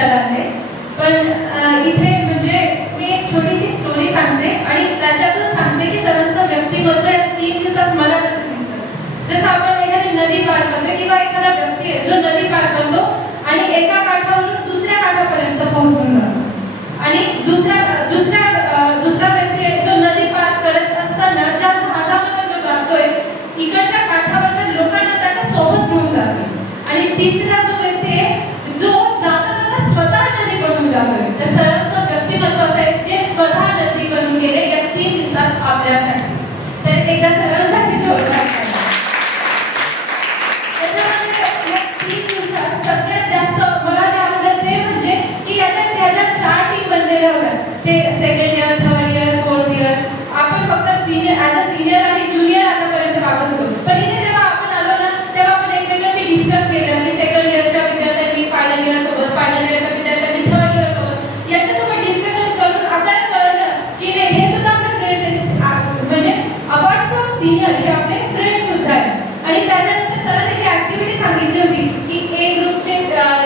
लक्षात आले. पण इथे म्हणजे मी एक छोटीशी स्टोरी सांगते आणि त्याच्यातून सांगते की सरांचं व्यक्तिमत्व 3 दिवसात मला कसं दिसतं. जसं आपण एखादी नदी पार करतो किंवा एखादा व्यक्ती आहे जो नदी पार करतो आणि एका काठावरून दुसऱ्या काठापर्यंत पोहोचून जातो आणि दुसरा व्यक्ती आहे जो नदी पार करत असताना ज्या जहाजामध्ये जो जातोय इकडच्या काठावरच्या लोकांना त्याच्या सोबत घेऊन जातो आणि तिसरा जो व्यक्ती आहे जो जाता जाता स्वतः नदी बनून जातोय. तर सरांचं व्यक्तिमत्व असं आहे जे स्वतः नदी बनून गेले या 3 दिवसात आपल्यासाठी. तर एकदा सरांसाठी जोरदार सगळ्यात जास्त मला जे आवडलं ते म्हणजे की याच्यात 4 टीम बनलेल्या होत्या. ते second year, third year, fourth year. आपण फक्त सिनियर ॲज अ सिनियर आणि ज्युनियर आतापर्यंत वागत होतो. पण इथे जेव्हा आपण आलो ना तेव्हा आपण एकमेकांशी डिस्कस केलं की सेकंड इयरच्या विद्यार्थ्यांनी फायनल इयर सोबत, फायनल इयरच्या विद्यार्थ्यांनी थर्ड इयर सोबत यांच्यासोबत डिस्कशन करून आपल्याला कळलं की नाही हे सुद्धा आपले फ्रेंड्स म्हणजे अपार्ट फ्रॉम सिनियर हे आपले फ्रेंड्स सुद्धा आहेत. आणि त्याच्यानंतर सरांनी जी ऍक्टिव्हिटी सांगितली होती की ए ग्रुपचे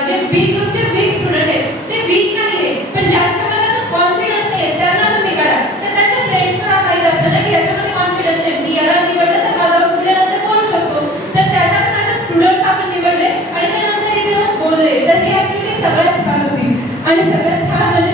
जे बी ग्रुपचे वीक स्टुडंट आहेत ते वीक नाहीये पण ज्यांच्यामध्ये कॉन्फिडन्स नाही त्यांना तुम्ही काढा. तर त्यांच्या फ्रेंड्सना माहीत असतं ना की याच्यामध्ये कॉन्फिडन्स नाही मी याला निवडलं तर माझा पुढे नंतर बोलू शकतो. तर त्याच्यातून असे स्टुडंट्स आपण निवडले आणि त्यानंतर इथे बोलले. तर ही ऍक्टिव्हिटी सगळ्यात छान होती आणि सगळ्यात छान म्हणजे